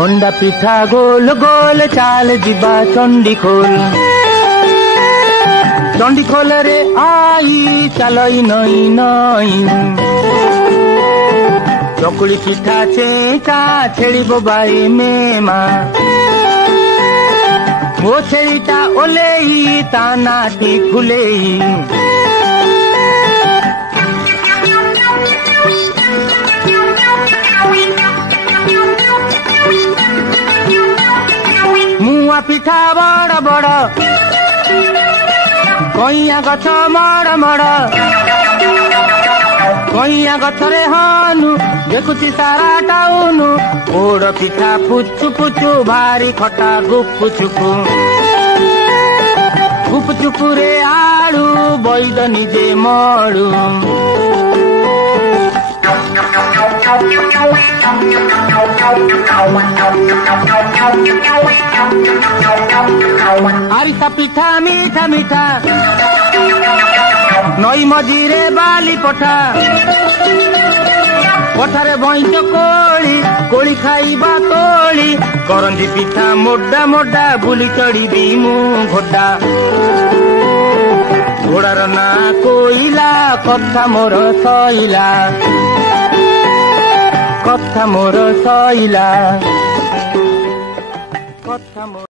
मंडा पिठा गोल गोल चाल जिबा चंडीखोल चंडीखोल रे आई चलई नई नई चकुली पिठा चेका छेड़ी बोबाई मेमा वो छेड़ीटा ओलेई ता नाटी फुलेई मुआ पिठा बड़ बड़ कइया गछ मड़ मड़ कइया गछरे हानु देखुची सारा टाउनु पोड़ पिठा पुचु पुचु भारी खटा गुपु चुपु रे आड़ू बैद निजे मड़ू आरिसा पिठा मीठा मीठा नई मझीरे बाली पठा पठारे भैंस कोली कोली खाइबा तोली करंजी पिठा मोड्डा मोड्डा बुली चढ़ी मु घोटा घोड़ार ना कोइला कथा मोर सइला कथा मोर सइला कथा मोर